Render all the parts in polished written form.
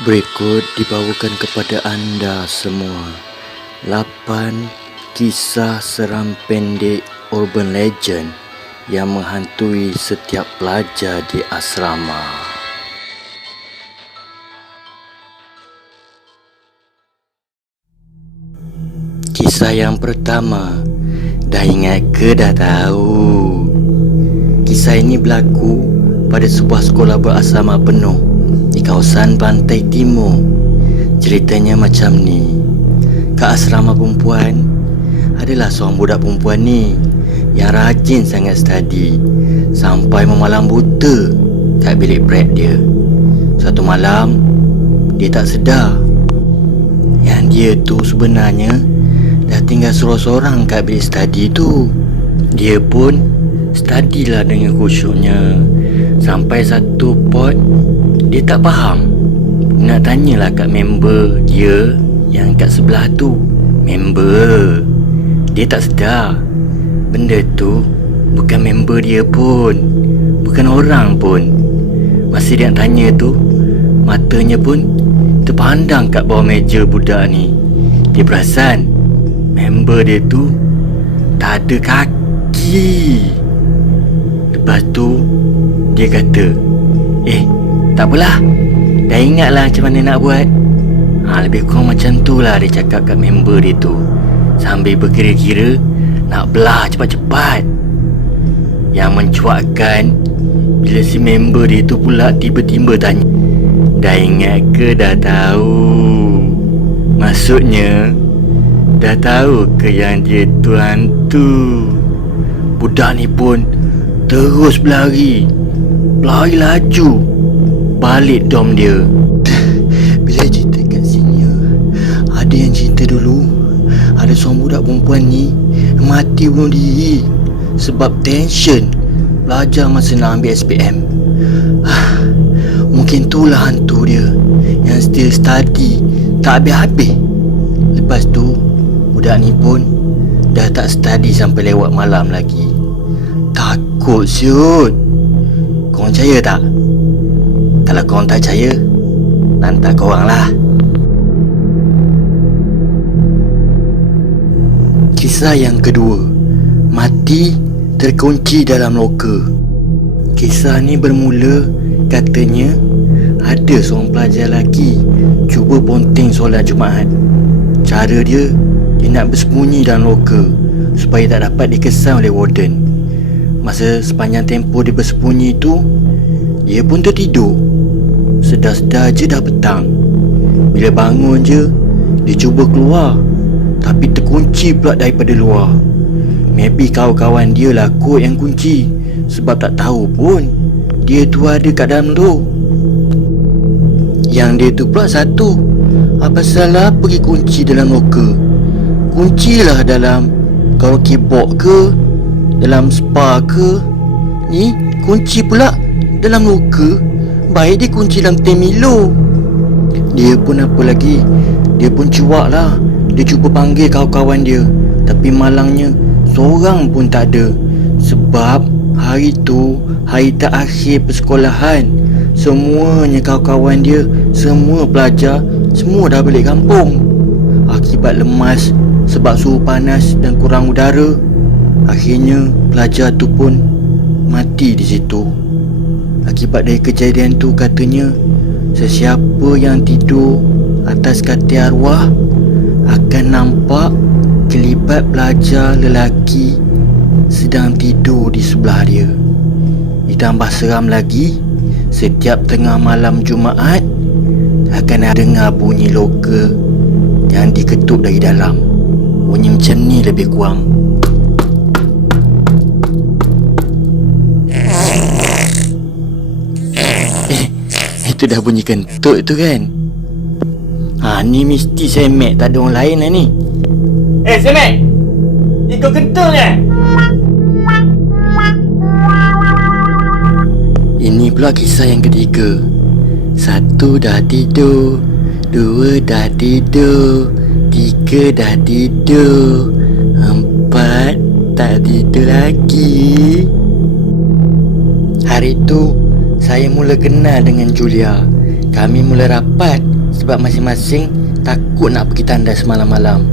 Berikut dibawakan kepada anda semua 8 kisah seram pendek urban legend yang menghantui setiap pelajar di asrama. Kisah yang pertama, dah ingat ke dah tahu? Kisah ini berlaku pada sebuah sekolah berasrama penuh di kawasan pantai timur. Ceritanya macam ni. Kat asrama perempuan adalah seorang budak perempuan ni yang rajin sangat study sampai memalam buta kat bilik break dia. Suatu malam dia tak sedar yang dia tu sebenarnya dah tinggal sorang-sorang kat bilik study tu. Dia pun study lah dengan khusyuknya. Sampai satu pot dia tak faham. Nak tanyalah kat member dia yang kat sebelah tu. Member dia tak sedar benda tu bukan member dia pun, bukan orang pun. Masa dia nak tanya tu, matanya pun terpandang kat bawah meja budak ni. Dia perasan member dia tu tak ada kaki. Lepas tu dia kata, tak apalah, dah ingatlah macam mana nak buat. Lebih kurang macam tu lah dia cakap kat member dia tu, sambil berkira-kira nak belah cepat-cepat. Yang mencuatkan bila si member dia tu pula tiba-tiba tanya, dah ingat ke dah tahu? Maksudnya dah tahu ke yang dia tu hantu? Budak ni pun terus berlari laju balik dom dia. Bila cerita kat sini, ada yang cerita dulu ada seorang budak perempuan ni mati bunuh diri sebab tension belajar masa nak ambil SPM. Mungkin itulah hantu dia yang still study tak habis-habis. Lepas tu budak ni pun dah tak study sampai lewat malam lagi. Takut siut. Korang percaya tak? Kalau korang tak percaya, lantak korang lah. Kisah yang kedua, mati terkunci dalam loka. Kisah ni bermula katanya ada seorang pelajar lelaki cuba ponteng solat Jumaat. Cara dia nak bersembunyi dalam loka supaya tak dapat dikesan oleh warden. Masa sepanjang tempoh dia bersembunyi tu, dia pun tertidur. Sedar-sedar je dah petang. Bila bangun je, dia cuba keluar, tapi terkunci pula daripada luar. Maybe kawan-kawan dia lah kot yang kunci, sebab tak tahu pun dia tu ada kat dalam tu. Yang dia tu pula satu, apa salah pergi kunci dalam loka? Kuncilah dalam karaoke box ke, dalam spa ke. Ni kunci pula dalam loka. Baik dia kunci dalam Temilo. Dia pun apa lagi, dia pun cuak lah. Dia cuba panggil kawan-kawan dia, tapi malangnya seorang pun tak ada. Sebab hari tu hari terakhir persekolahan. Semuanya kawan-kawan dia, semua pelajar, semua dah balik kampung. Akibat lemas sebab suhu panas dan kurang udara, akhirnya pelajar tu pun mati di situ. Akibat dari kejadian tu katanya, sesiapa yang tidur atas katil arwah akan nampak kelibat pelajar lelaki sedang tidur di sebelah dia. Ditambah seram lagi, setiap tengah malam Jumaat akan ada dengar bunyi loka yang diketuk dari dalam. Bunyi macam ni lebih kurang. Itu dah bunyi kentut tu kan? Ni mesti Semek, tak ada orang lain lah ni. Semek, ikut kentut kan? Ini pula kisah yang ketiga. 1 dah tidur, 2 dah tidur, 3 dah tidur, 4 tak tidur lagi. Hari tu saya mula kenal dengan Julia. Kami mula rapat sebab masing-masing takut nak pergi tandas malam-malam.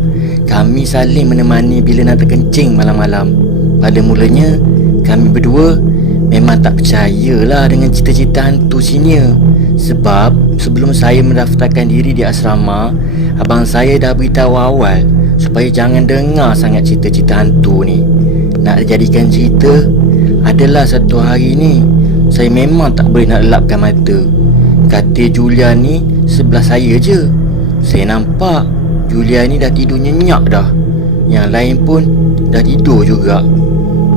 Kami saling menemani bila nak terkencing malam-malam. Pada mulanya, kami berdua memang tak percayalah dengan cerita-cerita hantu senior. Sebab sebelum saya mendaftarkan diri di asrama, abang saya dah beritahu awal supaya jangan dengar sangat cerita-cerita hantu ni. Nak jadikan cerita, adalah satu hari ni saya memang tak boleh nak lelapkan mata. Katil Julia ni sebelah saya je. Saya nampak Julia ni dah tidur nyenyak dah. Yang lain pun dah tidur juga.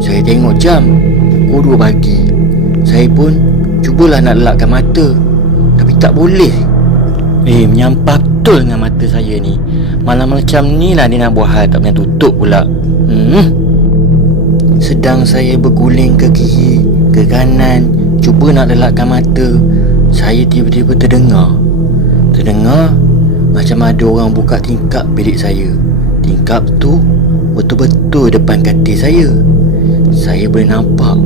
Saya tengok jam, pukul 2 pagi. Saya pun cubalah nak lelapkan mata, tapi tak boleh. Menyampah betul dengan mata saya ni. Malam macam ni lah dia nak buat hal tak pernah tutup pula. Sedang saya berguling ke kiri, ke kanan, cuba nak lelapkan mata, saya tiba-tiba terdengar macam ada orang buka tingkap bilik saya. Tingkap tu betul-betul depan katil saya. Saya boleh nampak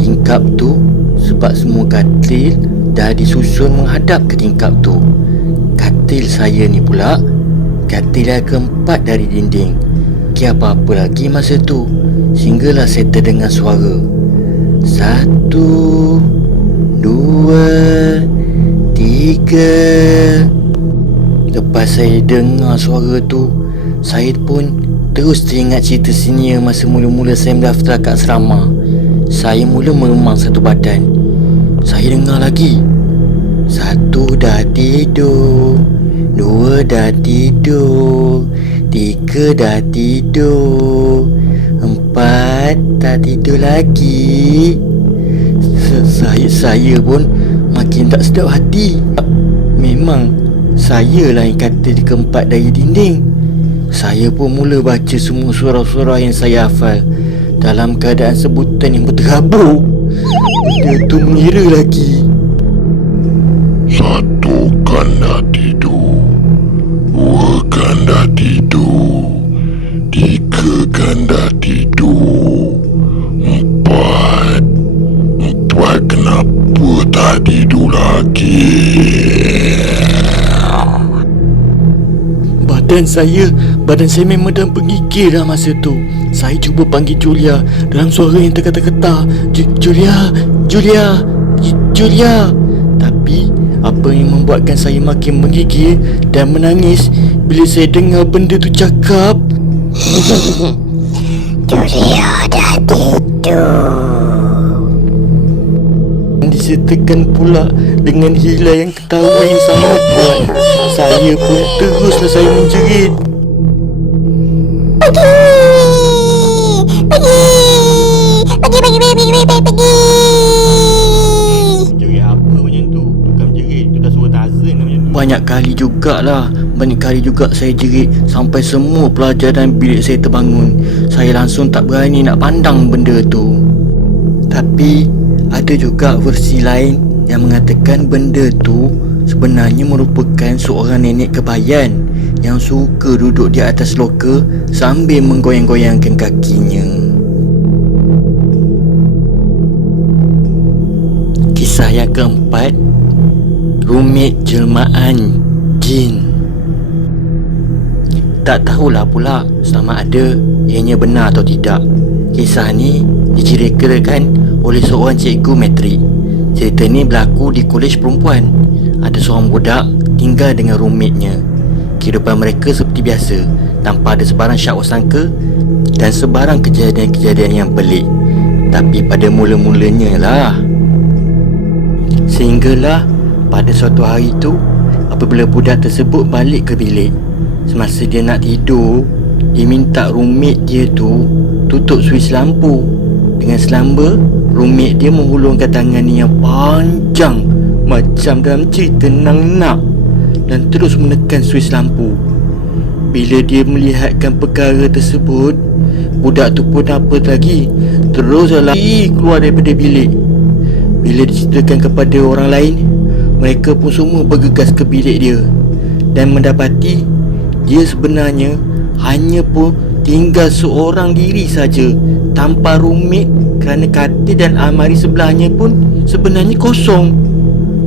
tingkap tu sebab semua katil dah disusun menghadap ke tingkap tu. Katil saya ni pula katil yang keempat dari dinding. Apa-apa lagi masa tu, sehinggalah saya terdengar suara 1, 2, 3. Lepas saya dengar suara tu, saya pun terus teringat cerita senior masa mula-mula saya mendaftar kat asrama. Saya mula meremang satu badan. Saya dengar lagi 1 dah tidur, 2 dah tidur, 3 dah tidur, 4 tak tidur lagi. Saya pun makin tak sedap hati. Memang saya lah yang kata di keempat dari dinding. Saya pun mula baca semua surah-surah yang saya hafal dalam keadaan sebutan yang berterabur. Benda tu mengira lagi. 1 kan dah tidur, 2 kan dah tidur, 3 kan dah tidur, 4 kenapa tak tidur lagi? Badan saya memang dah penggigil dah masa tu. Saya cuba panggil Julia dalam suara yang tergetar-getar. Julia. Tapi apa yang membuatkan saya makin menggigil dan menangis bila saya dengar benda tu cakap, Julia dah tidur. disertakan pula dengan hilai yang ketawa yang sangat kuat. Saya pun teruslah saya menjerit. Pergi. Jerit apa macam tu? Bukan jerit, tu dah suara Tarzan macam tu. Banyak kali juga saya jerit sampai semua pelajar dalam bilik saya terbangun. Saya langsung tak berani nak pandang benda tu. Tapi ada juga versi lain yang mengatakan benda tu sebenarnya merupakan seorang nenek kebayan yang suka duduk di atas loker sambil menggoyang-goyangkan kakinya. Kisah yang keempat, rumit jelmaan jin. Tak tahulah pula sama ada ianya benar atau tidak. Kisah ni diceritakan oleh seorang cikgu matrik. Cerita ni berlaku di kolej perempuan. Ada seorang budak tinggal dengan rumitnya. Kehidupan mereka seperti biasa, tanpa ada sebarang syak sangka dan sebarang kejadian-kejadian yang pelik. Tapi pada mula-mulanya lah, sehinggalah pada suatu hari tu, apabila budak tersebut balik ke bilik, semasa dia nak tidur, dia minta rumit dia tu tutup suis lampu. Dengan selamba, rumit dia menghulurkan tangannya yang panjang macam dalam cerita nak dan terus menekan suis lampu. Bila dia melihatkan perkara tersebut, budak tu pun apa lagi, terus lari keluar daripada bilik. Bila diceritakan kepada orang lain, mereka pun semua bergegas ke bilik dia dan mendapati dia sebenarnya hanya pun tinggal seorang diri saja, tanpa rumit, kerana katil dan almari sebelahnya pun sebenarnya kosong.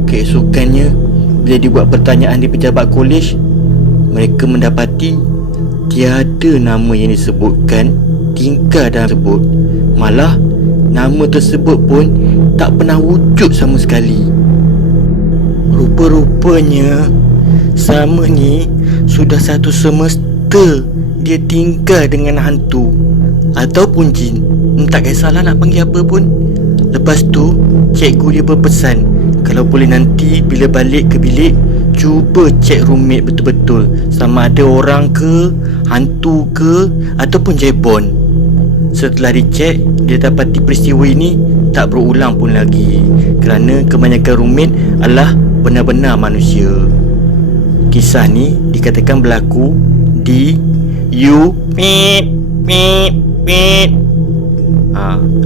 Keesokannya, bila dibuat pertanyaan di pejabat kolej, mereka mendapati tiada nama yang disebutkan tingkah dalam tersebut. Malah nama tersebut pun tak pernah wujud sama sekali. Rupa-rupanya selama ni sudah satu semesta dia tinggal dengan hantu ataupun jin. Tak kisahlah nak panggil apa pun. Lepas tu cikgu dia berpesan kalau boleh nanti bila balik ke bilik, cuba cek roommate betul-betul sama ada orang ke, hantu ke ataupun jebon. Setelah dicek, dia dapati peristiwa ini tak berulang pun lagi kerana kebanyakan roommate adalah benar-benar manusia. Kisah ni dikatakan berlaku di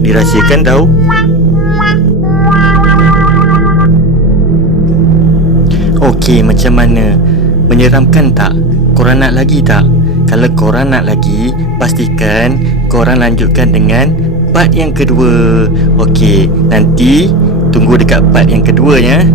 dirahsiakan tahu. Okey, macam mana? Menyeramkan tak? Korang nak lagi tak? Kalau korang nak lagi, pastikan korang lanjutkan dengan part yang kedua. Okey, nanti tunggu dekat part yang kedua ya.